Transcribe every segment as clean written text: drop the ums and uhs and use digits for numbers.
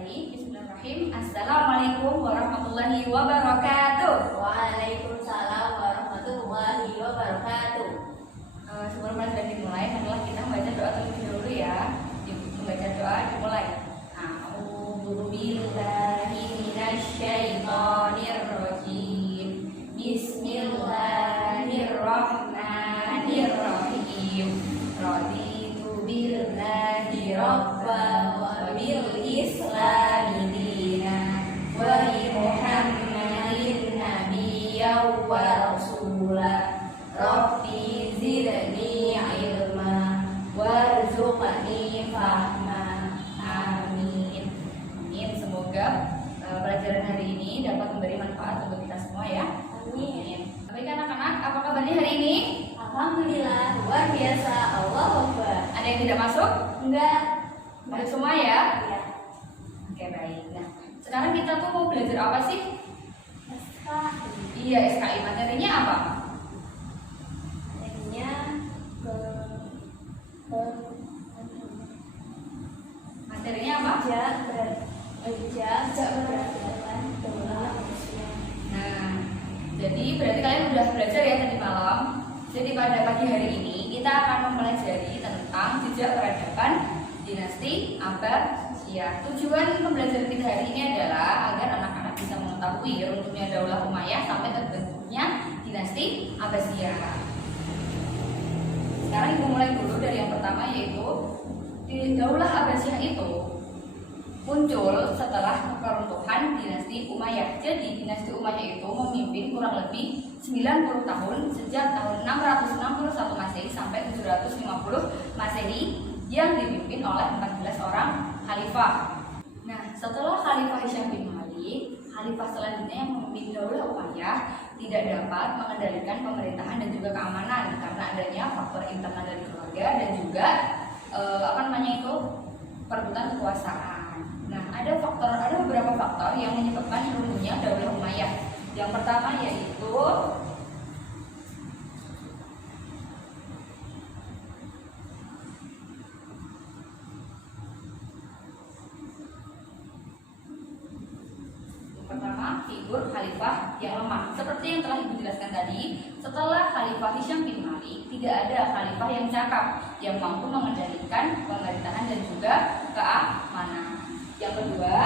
Baik, bismillahirrahmanirrahim. Assalamualaikum warahmatullahi wabarakatuh. Waalaikumsalam warahmatullahi wabarakatuh. Sebelum pelajaran dimulai, adalah kita membaca doa terlebih dahulu ya. Membaca doa dimulai. A'udzu billahi minasyaitonir rajim. Bismillahirrahmanirrahim. Raditu billahi rabban wa bil islami dinan wa bi Muhammadin nabiyyan wa rasulah. Rabbi zidni ilma warzuqni fahma. Amin. Amin. Semoga pelajaran hari ini dapat memberi manfaat untuk kita semua ya. Amin. Baik anak-anak, apa kabarnya hari ini? Alhamdulillah, luar biasa. Allahu Akbar. Ada yang tidak masuk? Enggak. Masuk semua ya? Ya. Oke, baik. Nah, sekarang kita tuh mau belajar apa sih? SKI. Iya, SKI. Materinya apa? Jadinya Materinya apa? peradaban daulah manusia. Nah, jadi berarti kalian udah belajar ya tadi malam. Jadi pada pagi hari ini kita akan mempelajari tentang jejak peradaban dinasti Abbasiyah. Tujuan pembelajaran kita hari ini adalah agar anak-anak bisa mengetahui runtuhnya Daulah Umayyah sampai terbentuknya dinasti Abbasiyah. Sekarang ibu mulai dulu dari yang pertama, yaitu di Daulah Abbasiyah itu muncul setelah keruntuhan dinasti Umayyah. Jadi dinasti Umayyah itu memimpin kurang lebih 90 tahun sejak tahun 661 Masehi sampai 750 Masehi yang dipimpin oleh 14 orang khalifah. Nah, setelah Khalifah Hisham bin Malik, khalifah selanjutnya yang memimpin Daulah Umayyah tidak dapat mengendalikan pemerintahan dan juga keamanan karena adanya faktor internal dari keluarga dan juga perebutan kekuasaan. Nah, ada beberapa faktor yang menyebabkan runtuhnya Daulah Umayyah. Yang pertama yaitu figur khalifah yang lemah. Seperti yang telah Ibu jelaskan tadi, setelah Khalifah Hisham bin Malik tidak ada khalifah yang cakap yang mampu mengendalikan pemerintahan dan juga keamanan. Yang kedua,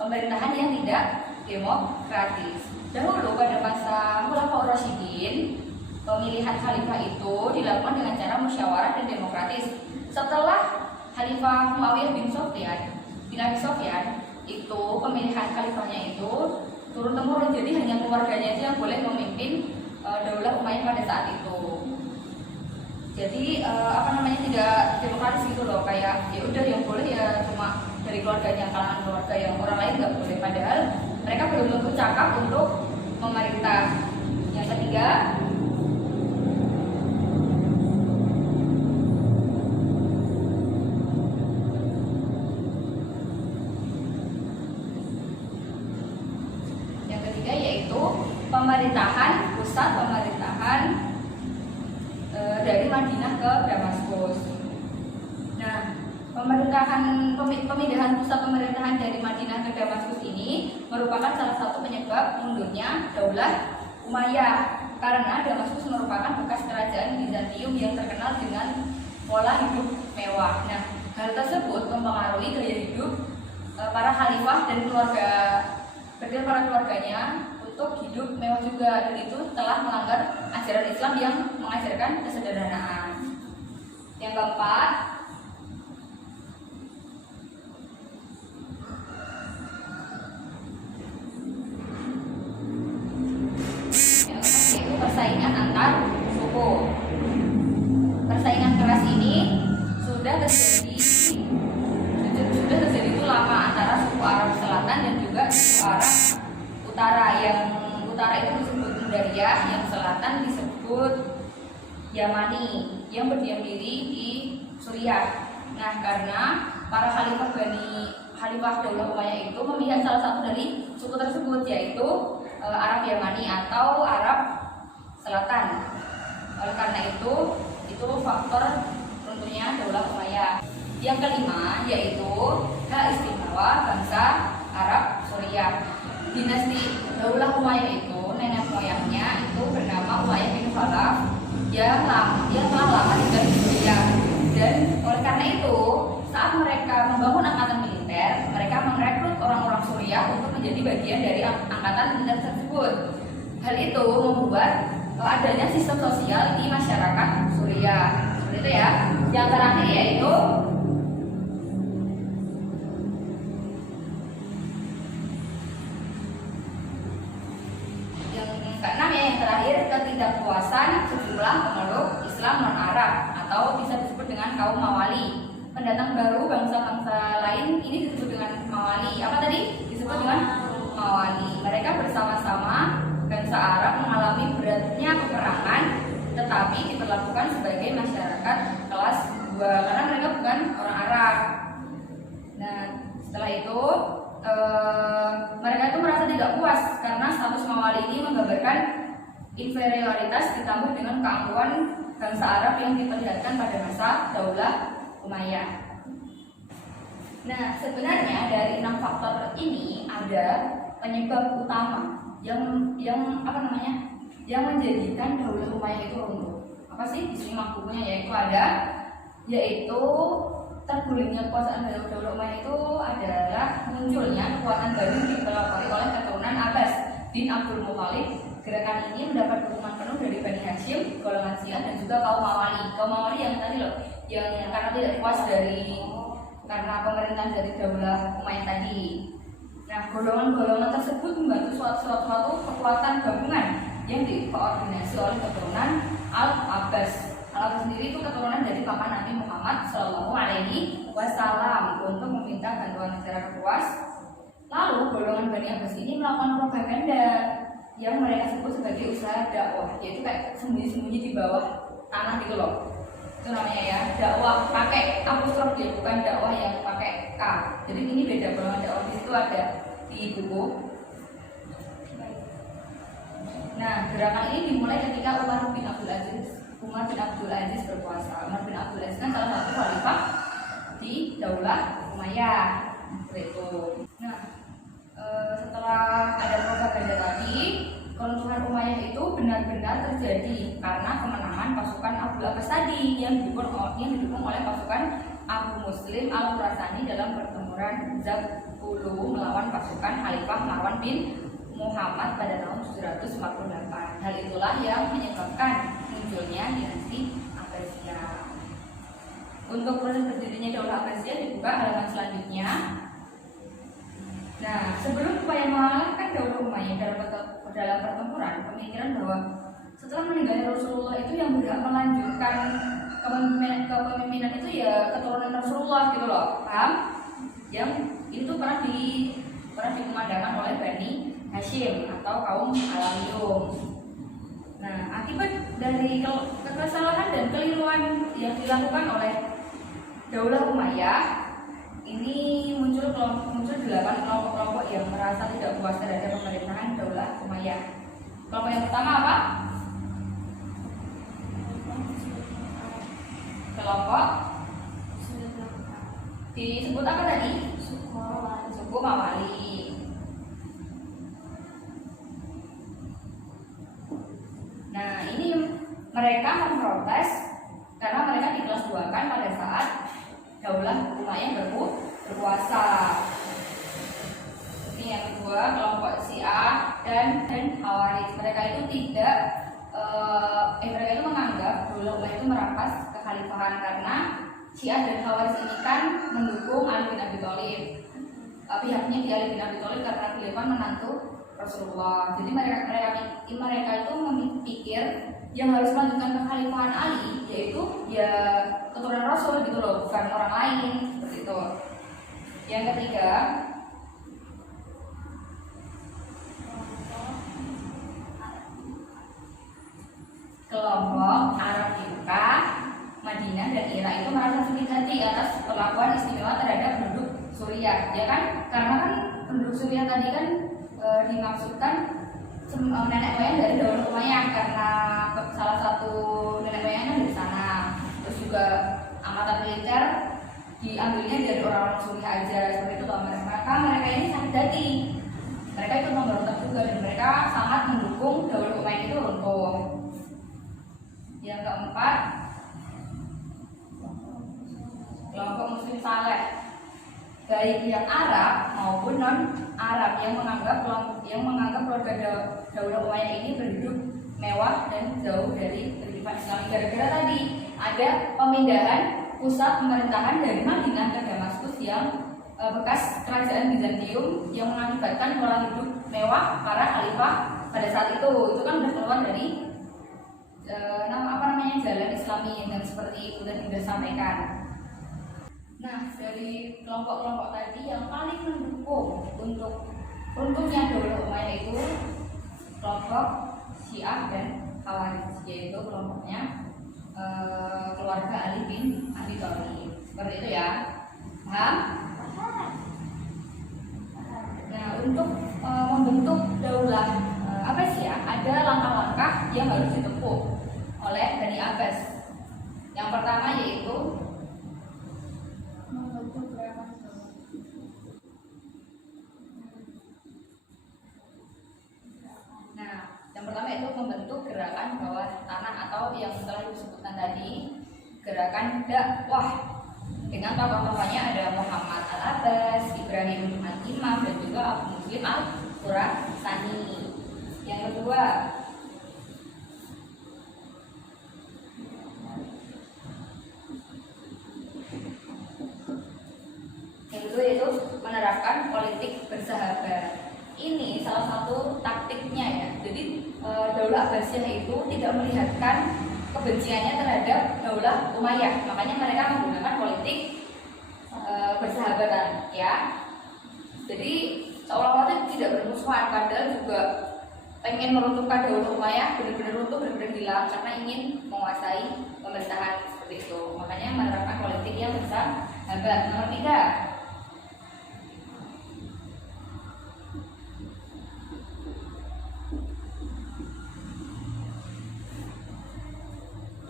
pemerintahan yang tidak demokratis. Dahulu pada masa Khulafaur Rasyidin, pemilihan khalifah itu dilakukan dengan cara musyawarah dan demokratis. Setelah Khalifah Muawiyah bin Abi Sufyan, itu pemilihan khalifahnya itu turun temurun, jadi hanya keluarganya aja yang boleh memimpin Daulah Umayyah pada saat itu. Jadi tidak demokratis gitu loh, kayak ya udah yang boleh ya cuma dari keluarganya, kalangan keluarga, yang orang lain nggak boleh. Padahal mereka belum tentu cakap untuk memerintah. Yang ketiga, yaitu pusat pemerintahan dari Madinah ke Damaskus. Nah, pemindahan pusat pemerintahan dari Madinah ke Damaskus ini merupakan salah satu penyebab mundurnya Daulah Umayyah, karena Damaskus merupakan bekas kerajaan Bizantium yang terkenal dengan pola hidup mewah. Nah, hal tersebut mempengaruhi gaya hidup para khalifah dan para keluarganya untuk hidup mewah juga, dan itu telah melanggar ajaran Islam yang mengajarkan kesederhanaan. Yang keempat, yaitu persaingan antar suku. Persaingan keras ini sudah terjadi itu lama antara suku Arab Selatan dan juga suku Arab Utara. Yang utara itu disebut Mundariyah, yang selatan disebut Yamani, yang berdiam diri di Suriah. Nah, karena para khalifah Daulah Umayyah itu memihak salah satu dari suku tersebut, yaitu Arab Yamani atau Arab selatan. Oleh karena itu faktor runtuhnya Daulah Umayyah. Yang kelima yaitu hak istimewa bangsa Arab Suriah. Dinasti Daulah Umayyah itu nenek moyangnya itu bernama Umayyah bin Khalaf yang telah lama tinggal di Suriah. Dan oleh karena itu saat mereka membangun angkatan militer, mereka merekrut orang-orang Suriah untuk menjadi bagian dari angkatan militer tersebut. Hal itu membuat adanya sistem sosial di masyarakat Suriah. Seperti itu ya. Yang terakhir yaitu yang terakhir ketidakpuasan sejumlah pemeluk Islam non-Arab atau bisa disebut dengan kaum Mawali. Pendatang baru bangsa-bangsa lain ini disebut dengan Mawali. Apa tadi? Disebut dengan Mawali. Mereka bersama-sama bangsa Arab mengalami beratnya peperangan, tetapi diperlakukan sebagai masyarakat kelas 2 karena mereka bukan orang Arab. Nah, setelah itu mereka itu merasa tidak puas karena status Mawali ini menggambarkan inferioritas ditambah dengan keangkuhan bangsa Arab yang diperlihatkan pada masa Daulah Umayyah. Nah, sebenarnya dari 6 faktor ini ada penyebab utama yang menjadikan Daulah Umayyah itu runtuh. Apa sih? Di sini bukunya yaitu tergulingnya kekuasaan Daulah Umayyah itu adalah munculnya kekuatan baru yang dipelopori oleh keturunan Abbas bin Abdul Muthalib. Gerakan ini mendapat dukungan penuh dari Bani Hashim, golongan Syiah dan juga kaum Mawali. Kaum Mawali yang tadi loh, yang karena tidak puas karena pemerintahan dari Daulah Umayyah tadi. Nah, golongan-golongan tersebut membantu suatu kekuatan gabungan yang dikoordinasi oleh keturunan Al-Abbas. Al-Abbas sendiri itu keturunan dari paman Nabi Muhammad SAW untuk meminta bantuan masyarakat luas. Lalu golongan Bani Abbas ini melakukan propaganda yang mereka sebut sebagai usaha dakwah, yaitu kayak sembunyi-sembunyi di bawah tanah gitu loh. Itu namanya ya dakwah pakai apostrof ya, bukan dakwah yang pakai K. Jadi ini beda, golongan dakwah di situ ada di buku. Nah, gerakan ini dimulai ketika Umar bin Abdul Aziz berkuasa. Umar bin Abdul Aziz kan salah satu khalifah di Daulah Umayyah. Seperti itu. Nah, setelah ada propaganda tadi, keruntuhan Umayyah itu benar-benar terjadi karena kemenangan pasukan Abu Abbas tadi yang didukung oleh pasukan Abu Muslim Al-Khurasani dalam pertempuran Zabulu melawan pasukan Khalifah Marwan bin Muhammad pada tahun 748. Hal itulah yang menyebabkan munculnya dinasti Abbasiyah. Untuk proses berdirinya Daulah Abbasiyah dibuka halaman selanjutnya. Nah, sebelum upaya mengalahkan Daulah Umayyah dalam pertempuran, pemikiran bahwa setelah meninggalnya Rasulullah itu yang berhak melanjutkan kepemimpinan itu ya keturunan Rasulullah gitu loh, paham? Yang itu pernah dikumandangkan oleh Bani Hashim atau kaum Alamiyum. Nah, akibat dari kesalahan dan keliruan yang dilakukan oleh Daulah Umayyah ini muncul 8 kelompok yang merasa tidak puas terhadap pemerintahan Daulah Umayyah. Kelompok yang pertama apa? Kelompok disebut apa tadi? Suku Mawali. Nah, ini mereka memprotes karena mereka di kelas 2 kan pada saat Daulah Umayyah berkuasa. Ini yang kedua, kelompok Syiah dan Khawarij. Mereka itu mereka itu menganggap Daulah Umayyah itu merampas kekhalifahan karena Syiah dan Khawarij ini kan mendukung Ali bin Abi Thalib. Pihaknya di Ali bin Abi Thalib karena beliau menantu Rasulullah. Jadi mereka itu memikir yang harus melanjutkan kekhalifahan Ali yaitu ya keturunan Rasul gitu loh, bukan orang lain, seperti itu. Yang ketiga, kelompok Arab di Mekah, Madinah dan Irak itu merasa sakit hati atas perlakuan istimewa terhadap penduduk Suriah, ya kan? Karena kan penduduk Suriah tadi kan dimaksudkan nenek moyang dari Daulah Umayyah karena salah satu nenek moyangnya dari sana. Terus juga amatan militer diambilnya dari orang-orang Suriah aja seperti itu. Mereka ini sakit hati. Mereka itu memberontak juga dan mereka sangat mendukung Daulah Umayyah itu runtuh. Yang keempat, kelompok Muslim Saleh, baik yang Arab maupun non Arab yang menganggap keluarga Daulah Umayyah ini berhidup mewah dan jauh dari kehidupan Islam. Gara-gara tadi ada pemindahan pusat pemerintahan dari Madinah ke Damaskus yang bekas kerajaan Bizantium yang mengakibatkan pola hidup mewah para khalifah pada saat itu kan sudah keluar dari jalan Islami yang seperti itu dan sudah sampaikan. Nah, dari kelompok-kelompok tadi yang paling mendukung untuk runtuhnya Daulah Umayyah itu kelompok Syiah dan Khawarij, yaitu kelompoknya keluarga Ali bin Abi Thalib. Seperti itu ya. Paham? Nah, untuk membentuk daulah apa sih ya? Ada langkah-langkah yang harus ditempuh oleh Bani Abbas. Yang pertama yaitu membentuk gerakan. Nah, yang pertama itu membentuk gerakan bawah tanah atau yang telah disebutkan tadi, gerakan dakwah. Dengan tokoh-tokohnya ada Muhammad Al-Abbas, Ibrahim Al-Imam, dan juga Abu Muslim Al-Khurasani. Yang kedua, yaitu menerapkan politik bersahabat. Ini salah satu taktiknya ya. Jadi Daulah Abbasiyah itu tidak melihatkan kebenciannya terhadap Daulah Umayyah, makanya mereka menggunakan politik bersahabatan ya. Jadi seolah-olah tidak bermusuhan, padahal juga pengen meruntuhkan Daulah Umayyah benar-benar runtuh, benar-benar hilang karena ingin menguasai pemerintahan seperti itu. Makanya menerapkan politik yang bersahabat. Nomor 3,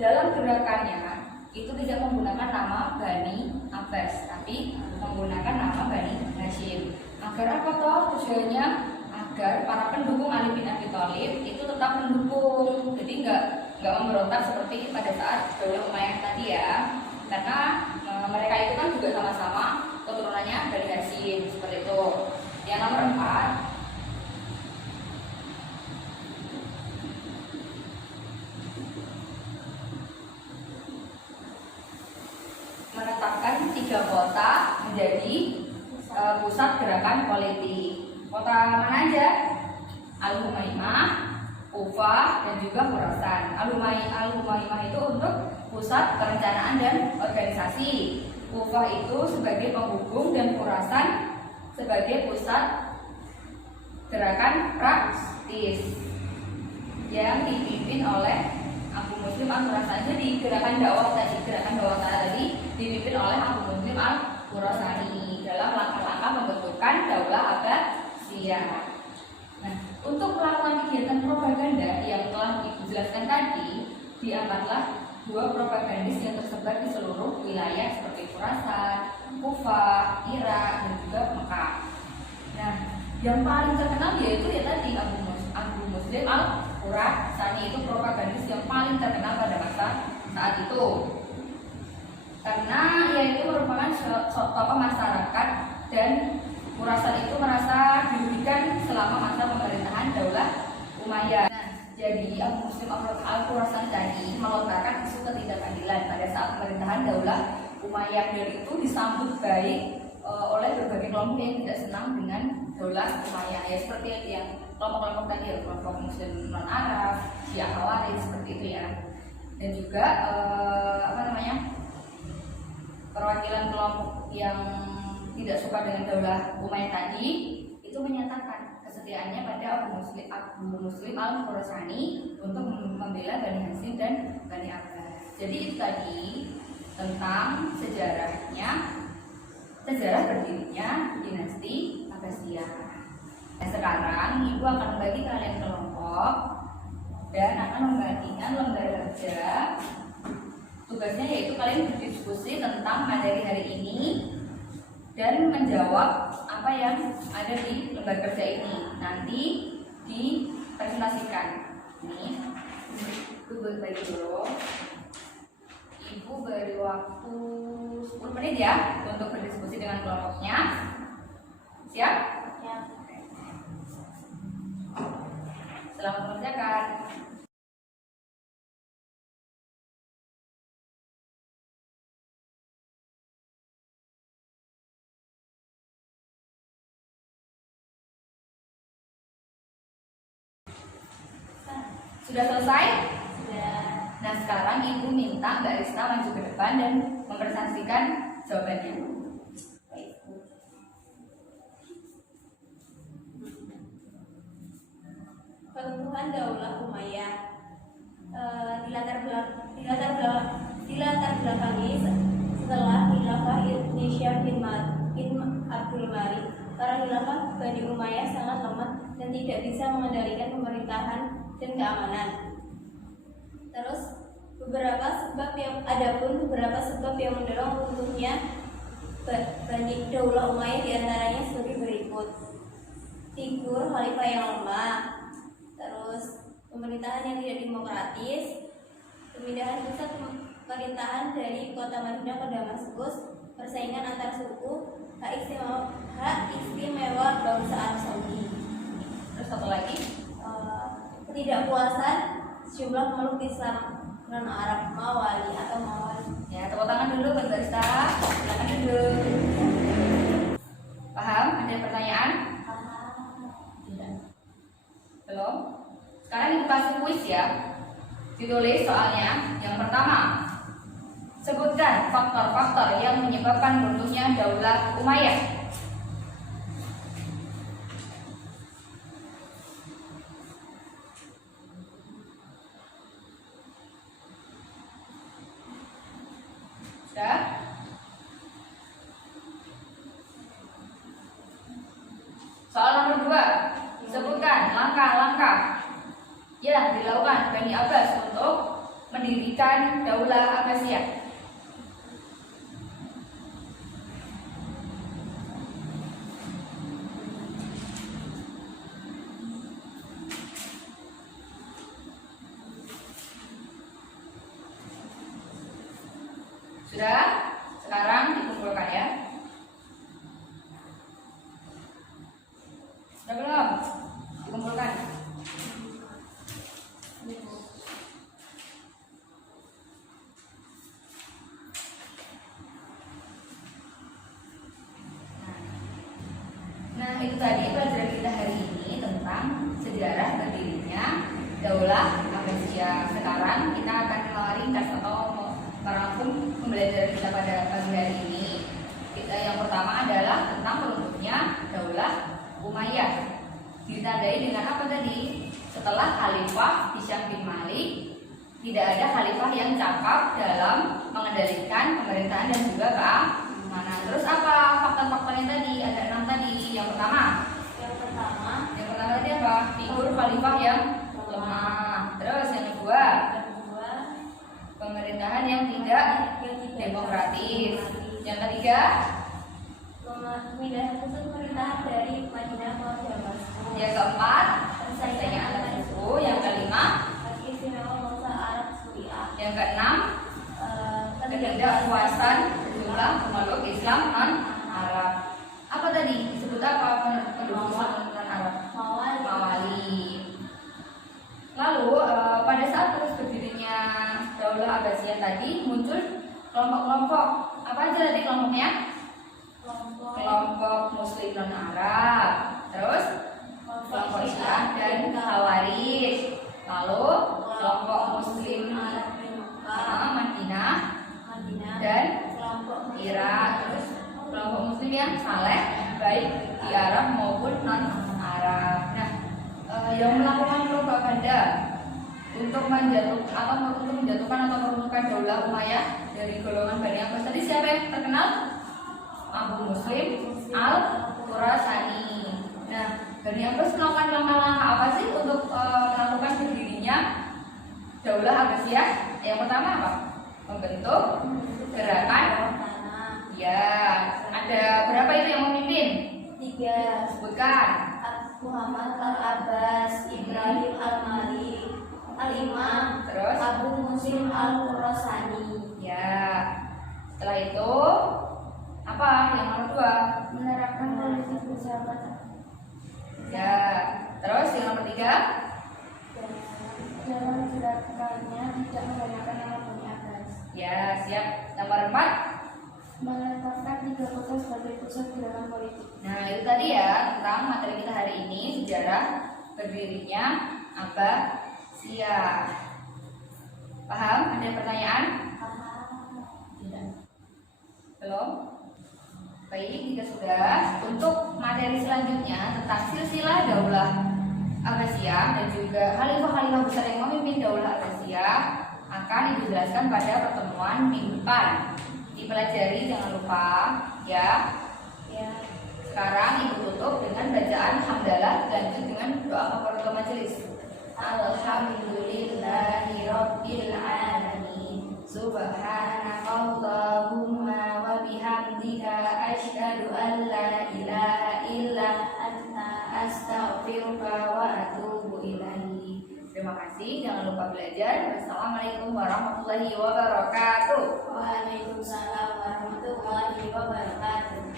dalam gerakannya itu tidak menggunakan nama Bani Abbas, tapi menggunakan nama Bani Hashim. Agar apa toh tujuannya? Agar para pendukung Ali bin Abi Thalib itu tetap mendukung, jadi nggak memberontak seperti pada saat Daulah Umayyah tadi ya. Karena mereka itu kan juga sama-sama keturunannya Bani Hashim seperti itu. Yang nomor 4, menetapkan 3 kota menjadi pusat gerakan politik. Kota mana aja? Al-Humaimah, Kufah, dan juga Khurasan. Al-Humaimah itu untuk pusat perencanaan dan organisasi. Kufah itu sebagai penghubung dan Khurasan sebagai pusat gerakan praktis yang dipimpin oleh Abu Muslim Al-Khurasani. Jadi gerakan dakwah tadi dipimpin oleh Abu Muslim Al-Khurasani dalam langkah-langkah pembentukan Daulah Abbasiyah. Nah, untuk melakukan kegiatan propaganda yang telah dijelaskan tadi, diamanlah 2 propagandis yang tersebar di seluruh wilayah seperti Khurasan, Kufah, Irak, dan juga Mekah. Nah, yang paling terkenal yaitu ya tadi Abu Muslim Al-Khurasani, itu propagandis yang paling terkenal pada masa saat itu. Karena ia itu merupakan tokoh masyarakat dan Khurasan itu merasa dirugikan selama masa pemerintahan Daulah Umayyah. Nah, jadi Abu Muslim Al-Khurasani tadi melontarkan isu ketidakadilan pada saat pemerintahan Daulah Umayyah, dan itu disambut baik oleh berbagai kelompok yang tidak senang dengan Daulah Umayyah ya, seperti yang kelompok-kelompok tadi ya, kelompok Muslim non Arab, Syiah, Khawarij seperti itu ya. Dan juga perwakilan kelompok yang tidak suka dengan Daulah Umayyah tadi itu menyatakan kesetiaannya pada Abu Muslim Al-Khurasani untuk membela Bani Hashim dan Bani Abbas. Jadi itu tadi tentang sejarah berdirinya dinasti Abbasiyah. Sekarang ibu akan membagi kalian kelompok dan akan membagikan lembar kerja. Tugasnya yaitu kalian berdiskusi tentang materi hari ini dan menjawab apa yang ada di lembar kerja ini. Nanti dipresentasikan. Ini ibu bagi dulu. Ibu beri waktu 10 menit ya untuk berdiskusi dengan kelompoknya. Siap? Ya. Selamat mengerjakan. Sudah selesai? Sudah. Nah sekarang ibu minta Mbak Rista maju ke depan dan mempresentasikan jawabannya. Baik, Bu. Keruntuhan Daulah Umayyah dilatar belakangi setelah Khilafah Indonesia bin Abdul Malik. Para khilafah Bani Umayyah sangat lemah dan tidak bisa mengendalikan pemerintahan dan keamanan. Terus adapun beberapa sebab yang mendorong runtuhnya Bani Daulah Umayyah diantaranya sebagai berikut: figur khalifah yang lemah, terus pemerintahan yang tidak demokratis, pemindahan pusat pemerintahan dari kota Madinah ke Damaskus, persaingan antar suku, hak istimewa bangsa Arab Saudi. Terus satu lagi, ketidakpuasan sejumlah pemeluk Islam non Arab Mawali atau Mawali. ya tepuk tangan dulu buat Mbak Rista. Silakan duduk. Paham? Ada pertanyaan? Tidak. Belum? Sekarang ibu kasih kuis ya. Ditulis soalnya. Yang pertama, sebutkan faktor-faktor yang menyebabkan runtuhnya Daulah Umayyah. Sudah? Soal nomor 2, sebutkan langkah-langkah yang dilakukan Bani Abbas untuk mendirikan Daulah Abbasiyah. Sudah? Sekarang dikumpulkan ya. Sudah belum? Dikumpulkan. Nah, itu tadi pelajaran kita hari ini tentang sejarah berdirinya Daulah Abbasiyah. Sekarang kita akan ringkas atau merangkum pembelajaran kita pada pagi hari ini. Yang pertama adalah tentang runtuhnya Daulah Umayyah. Ditandai dengan apa tadi? Setelah Khalifah Hisham bin Malik, tidak ada khalifah yang cakap dalam mengendalikan pemerintahan dan juga keamanan. Terus apa faktor-faktornya tadi? Ada 6 tadi. Yang pertama tadi apa? Figur khalifah yang lemah. Terus yang kedua, pemerintahan yang tidak demokratis. Yang ketiga, pemindahan pusat pemerintahan dari Madinah ke Damaskus. yang keempat, persaingan antar suku. Yang kelima, hak istimewa bangsa Arab Saudi. yang keenam, ketidakpuasan sejumlah pemeluk Islam non Arab. Apa tadi? Disebut apa penduduk Islam non Arab? Mawali. Lalu pada saat terus berdirinya Daulah Abbasiyah tadi muncul kelompok-kelompok. Apa aja tadi kelompoknya? Kelompok Muslim non Arab. Terus kelompok Syiah dan Khawarij. Lalu kelompok Muslim Madinah dan Irak. Terus kelompok Muslim yang saleh baik di Arab maupun non Arab. Nah, yang melakukan propaganda untuk menjatuhkan atau meruntuhkan Daulah Umayyah dari golongan Bani Abbas tadi siapa yang terkenal? Abu Muslim Al-Khurasani. Nah, Bani Abbas melakukan langkah-langkah apa sih untuk melakukan berdirinya Daulah Abbasiyah? Yang pertama apa? Membentuk gerakan. Ya, ada berapa itu yang memimpin? 3. Sebutkan. Muhammad Al-Abbas, Ibrahim Al-Mali, Al-Imam, Terus? Abu Muslim Al-Khurasani. Ya. Setelah itu apa? Yang nomor 2? Menerapkan politik persahabatan. Ya. Terus yang nomor 3? Dalam gerakannya tidak menggunakan nama Bani Abbas. Ya, siap. Nomor 4? Menetapkan 3 kota sebagai pusat gerakan politik. Nah, itu tadi ya tentang materi kita hari ini, sejarah berdirinya Abbasiyah. Paham? Ada pertanyaan? Tidak. Belum? Baik, jika sudah, untuk materi selanjutnya tentang silsilah Daulah Abbasiyah dan juga khalifah-khalifah besar yang memimpin Daulah Abbasiyah akan dijelaskan pada pertemuan minggu depan. Dipelajari, jangan lupa ya. Sekarang ibu tutup dengan bacaan hamdalah, lanjut dengan doa kafaratul majelis. Alhamdulillahirabbil alamin. Subhanakallahumma wa bihamdika asyhadu an la ilaha illa anta astaghfiruka wa atubu ilaik. Terima kasih, jangan lupa belajar. Wassalamualaikum warahmatullahi wabarakatuh. Waalaikumsalam warahmatullahi wabarakatuh.